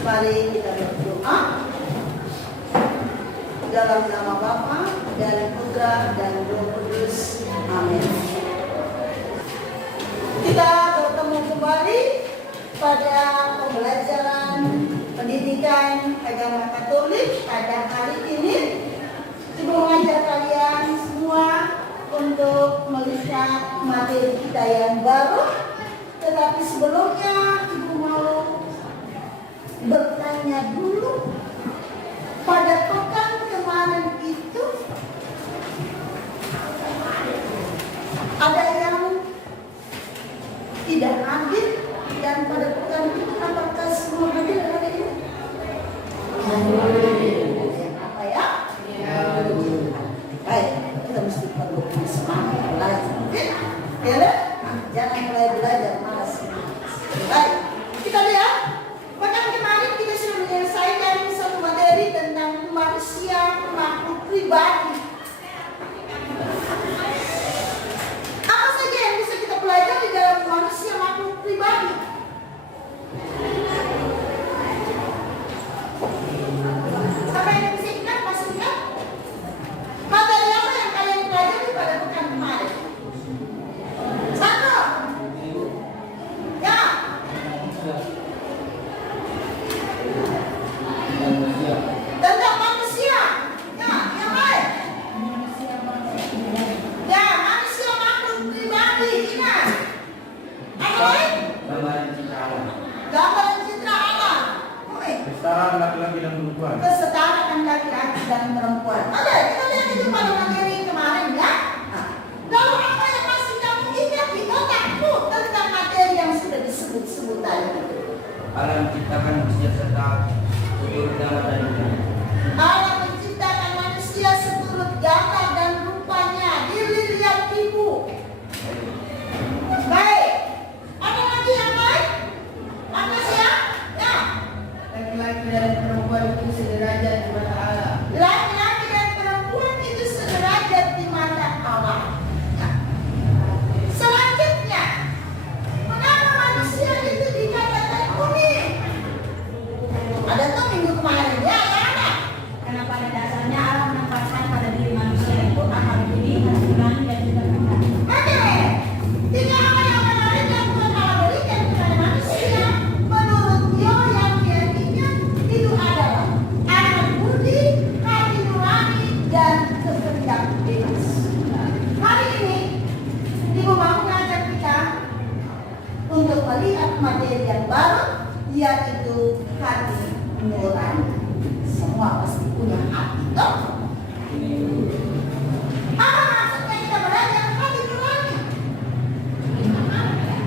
Mari kita berdoa. Dalam nama Bapa dan Putra dan Roh Kudus. Amin. Kita bertemu kembali pada pembelajaran pendidikan agama Katolik pada hari ini. Ibu mengajak kalian semua untuk melihat materi kita yang baru. Tetapi sebelumnya Ibu mau bertanya dulu, pada pekan kemarin itu ada yang tidak hadir, dan pada pekan itu apakah semua hadir hari ini? Apa ya? Baik, kita mesti perlu semangat belajar, oke? Ya, jangan mulai belajar malas. Baik, kita lihat. Pekan kemarin kita sudah menyelesaikan satu materi tentang manusia makhluk pribadi. Apa saja yang bisa kita pelajari dalam manusia makhluk pribadi? Apa yang bisa kita maksudkan? Materi apa yang kalian pelajari pada pekan kemarin? Satu. Ya. Tentang manusia. Ya, yang lain. Ya, manusia makhluk pribadi. Ingat. Apa lain? Gambaran citra Allah. Gambaran citra Allah. Kesetaraan laki-laki dan perempuan. Kesetaraan laki-laki dan perempuan. Oke, kita lihat itu pada materi kemarin ya. Lalu apa yang masih kamu ingat di otakmu tentang materi yang sudah disebut-sebut tadi? Allah menciptakan manusia serta seluruh gambar dan rupanya. Allah menciptakan manusia seturut gambar dan rupanya. Dilihat ibu. Baik. Ada lagi yang lain? Apa sih ya? Ya. Laki-laki dan perempuan itu sederajat di mata Allah. Laki-laki dan perempuan itu sederajat di mata Allah. Ya. Selanjutnya, mengapa manusia itu dikatakan unik? Ada tuh minggu kemarin ya, ada. Karena pada dasarnya Allah menempatkan pada diri manusia itu akal budi, hati nurani, dan juga kehendak. Oke, tiga hal yang menarik yang Tuhan Allah berikan kepada manusia. Menurut Dio yang dia ingat itu adalah akal budi, hati nurani, dan kehendak bebas. Hari ini Ibu mau mengajak kita untuk melihat materi yang baru, yaitu hati nurani. Semua pasti punya hati, toh? Apa maksudnya kita belajar hati nurani?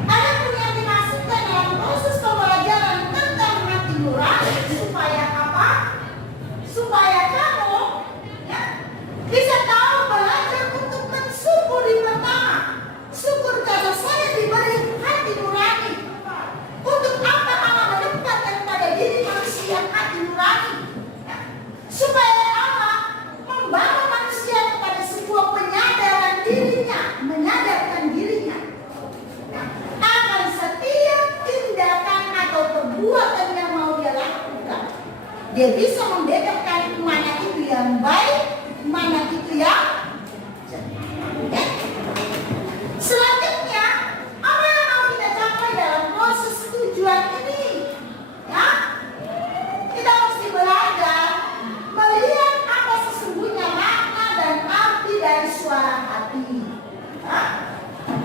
Ada pun yang dimaksudkan dalam proses pembelajaran tentang hati nurani supaya apa? Supaya kamu ya, bisa tahu belajar untuk mensyukuri pertama. Syukur karena saya diberi hati nurani. Untuk apa Allah menempatkan pada diri manusia hati nurani? Ya, supaya Allah membawa manusia kepada sebuah penyadaran dirinya, menyadarkan dirinya akan setiap tindakan atau perbuatan yang mau dia lakukan. Dia bisa membedakan mana itu yang baik, mana itu yang jelek. Selanjutnya, apa yang mau kita capai dalam proses tujuan ini? Ya, kita mesti belajar melihat apa sesungguhnya makna dan arti dari suara hati. Ya.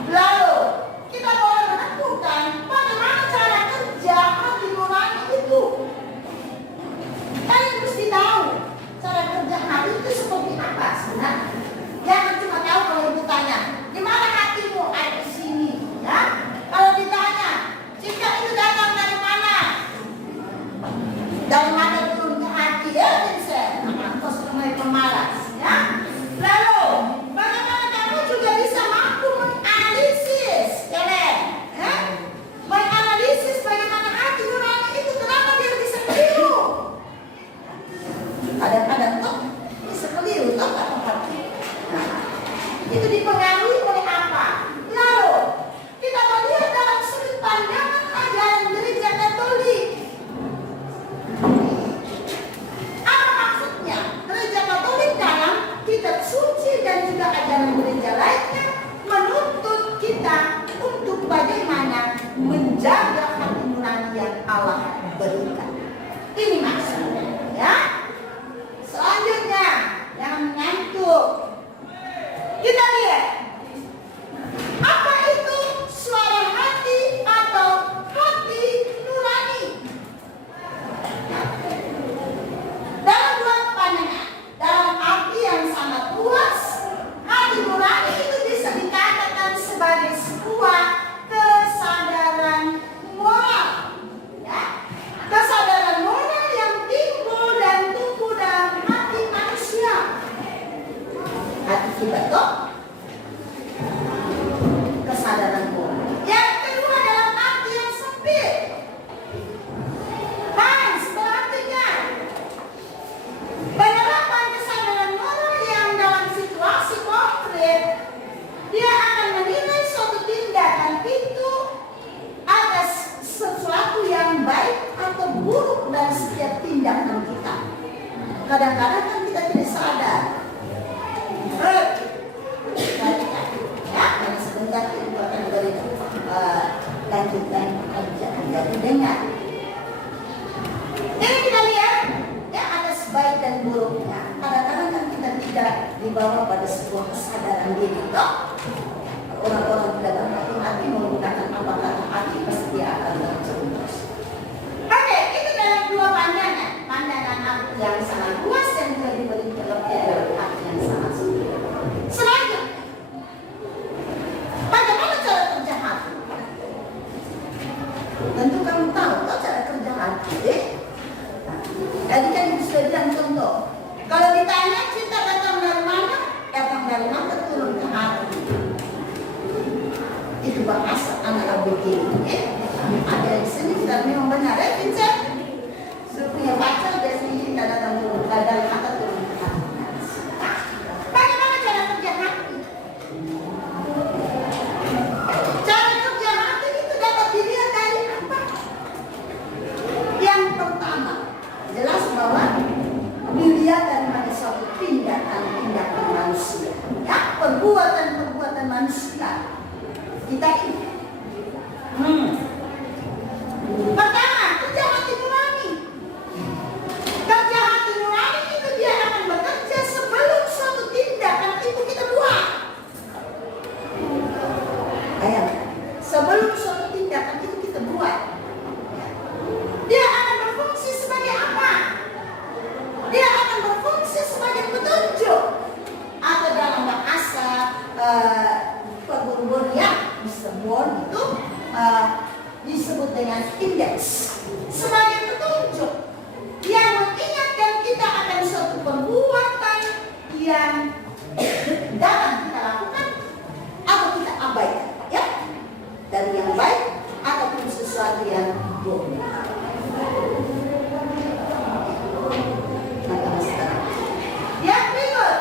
Lalu kita boleh menentukan bagaimana cara kerja hati nurani itu. Kalian mesti menjaga hati nurani yang Allah berikan. Ini maksudnya, ya. Selanjutnya, yang ngantuk. Kita lihat, apa itu suara hati atau hati nurani? Dalam dua pandangan, dalam arti yang sangat luas, hati nurani itu bisa dikatakan sebagai sebuah kesadaran moral, ya. Kesadaran moral yang timbul dan tumbuh dalam hati manusia. Hati kita tuh kesadaran moral. Yang kedua dalam arti yang sempit. Hans berartinya penerapan kesadaran moral yang dalam situasi konkret, dia akan menilai suatu tindakan itu atas sesuatu yang baik atau buruk dari setiap tindakan kita. Kadang-kadang kan kita tidak sadar. Ya, karena sebentar itu akan beri lanjutan pekerjaan. Jadi dengar. Ini kita lihat ya atas baik dan buruknya. Kadang-kadang kan kita tidak dibawa pada sebuah kesadaran diri. Toh orang-orang tidak berhati-hati menggunakan apa kata hati, pasti dia akan terjerumus. Oke, itu dalam dua pandangan. Pandangan arti yang sangat luas dan juga diberi pengertian dalam arti yang sangat sempit. Selanjutnya, bagaimana cara kerja hati? Tentu kamu tahu cara kerja hati. Tadi kan sudah bilang contoh. Kalau ditanya cinta datang dari mana? Datang dari mata turun ke hati. Itu bahasa anak begini. Ada di sini kita memang benar ya, Vincent. Suruhnya baca dari sini cinta datang dari mata turun ke hati. Bagaimana cara kerja hati? Cara kerja hati itu dapat dilihat dari apa? Yang pertama, jelas bahwa dilihat dari suatu tindakan manusia, ya, perbuatan manusia kita ini. Pertama, kerja hati nurani. Kerja hati nurani itu dia akan bekerja sebelum suatu tindakan itu kita buat. Sebelum suatu tindakan itu kita buat, dia akan berfungsi sebagai apa? Dia akan berfungsi sebagai petunjuk, atau dalam bahasa perburuan disebut itu disebut dengan indeks, sebagai petunjuk yang mengingatkan kita akan suatu perbuatan yang dapat kita lakukan atau kita abaikan, ya, dari yang baik ataupun sesuatu yang buruk. Yang berikut,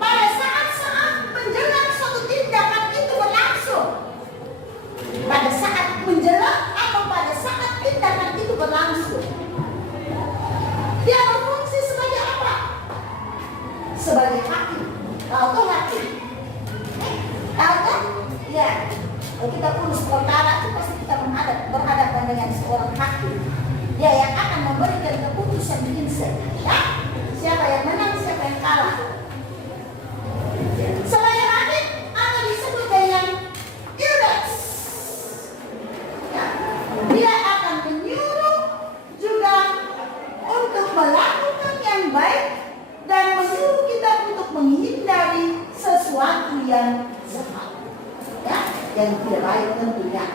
pada saat-saat menjelang suatu tindakan itu berlangsung, pada saat menjelang atau pada saat tindakan itu berlangsung, dia berfungsi sebagai apa? Sebagai hakim. Tahu hakim? Tahu kan? Ya. Kalau kita urus perkara itu pasti kita berhadapan dengan seorang hakim. Dia yang akan memberikan keputusan instan. Ya? Siapa yang menang, siapa yang kalah. Sebagai hakim akan disebut dengan iudex. Ya. Dia akan menyuruh juga untuk melakukan yang baik dan menyuruh kita untuk menghindari sesuatu yang jahat, ya, yang tidak baik tentunya.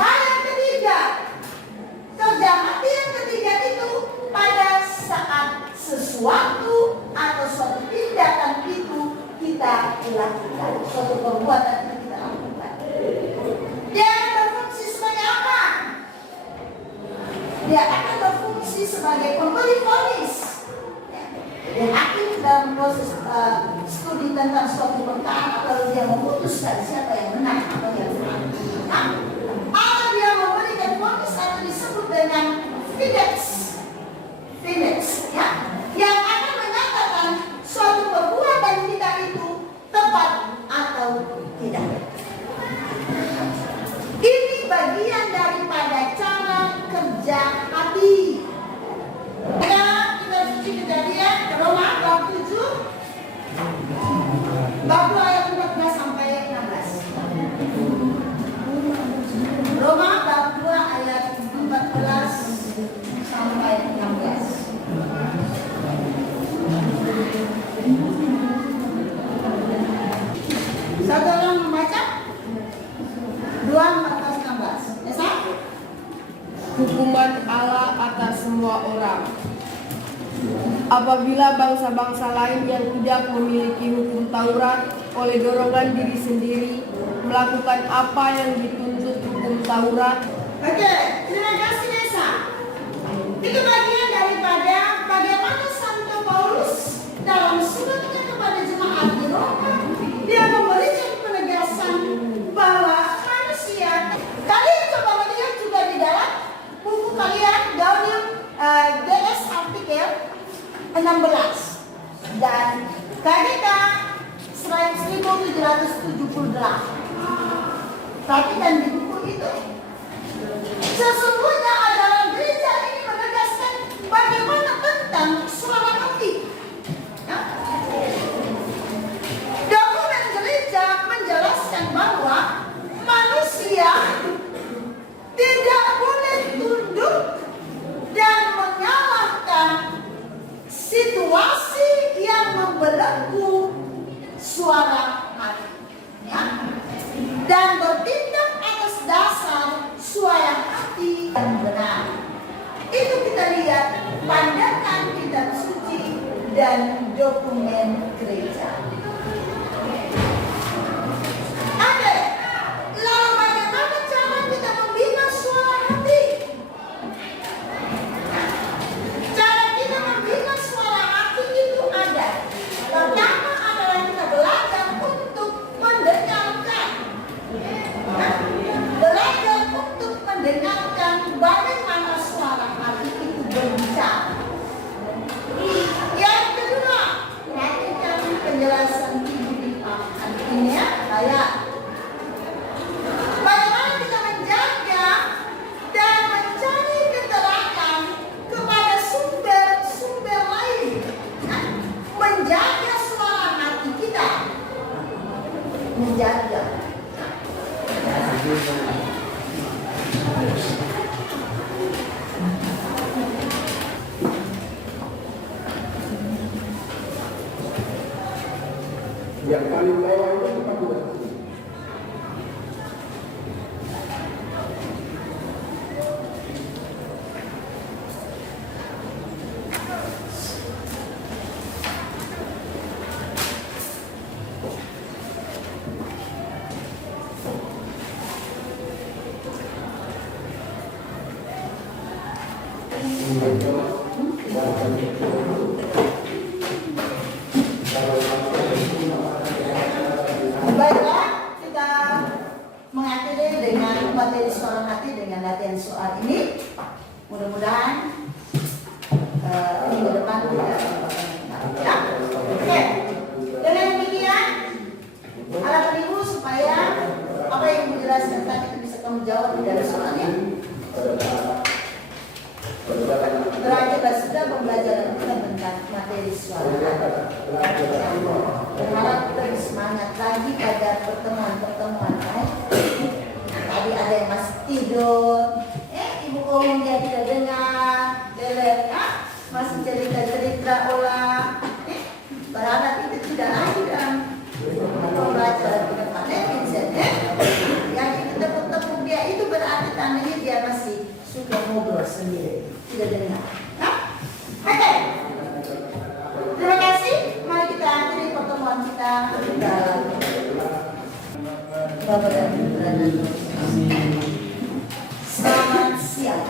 Hal yang ketiga, kerja hati yang ketiga 2:14-16. Esa? Hukuman Allah atas semua orang. Apabila bangsa-bangsa lain yang tidak memiliki hukum Taurat oleh dorongan diri sendiri melakukan apa yang dituntut hukum Taurat, Oke, terima kasih Desa. Itu bagian daripada bagaimana Santo Paulus dalam suratnya kepada jemaat di Roma, dia memberikan penegasan bahwa manusia. Kalian coba melihat juga di dalam buku kalian Gaudium DS artikel 16 dan KDK 1778. Perhatikan di buku itu. Sesungguhnya adalah gereja ini menegaskan bagaimana tentang suara hati. Ya. Dokumen gereja menjelaskan bahwa manusia tidak boleh tunduk dan menyalahkan situasi yang membelenggu suara hati. Ya. Dan bertindak atas dasar suara hati yang benar. Itu kita lihat pandangan kitab suci dan dokumen gereja. Oke, lalu bagaimana cara kita membina suara hati? Cara kita membina suara hati itu ada. Pertama adalah kita belajar untuk mendengarkan. Belajar untuk mendengarkan bagaimana suara hati itu berbicara. Yang kedua, perhatikan penjelasan Ibu di hari ini ya. Ayat. Bagaimana kita menjaga dan mencari keterangan kepada sumber-sumber lain. Menjaga suara hati kita. Menjaga. Yang paling bawah itu tempat duduk. Baiklah, kita mengakhiri dengan materi suara hati dengan latihan soal ini. Mudah-mudahan minggu depan kita ya. Oke. Dengan demikian, harapan Ibu supaya apa yang Ibu jelaskan tadi itu bisa kamu jawab di dalam soalnya. Terakhir sudah pembelajaran kita tentang materi suara hati. Berharap kita bersemangat lagi pada pertemuan-pertemuan lain. Tadi ada yang masih tidur, Ibu ngomong dia tidak dengar, delek, masih cerita-cerita ulang. Berharap itu tidak lagi dalam pembelajaran ke depan. Vincent, yang kita tepuk-tepuk dia itu berarti tandanya dia masih suka ngobrol sendiri, tidak dengar. Oke. Terima kasih. Mari kita akhiri pertemuan kita dalam Bapak dan Ibu. Selamat siang.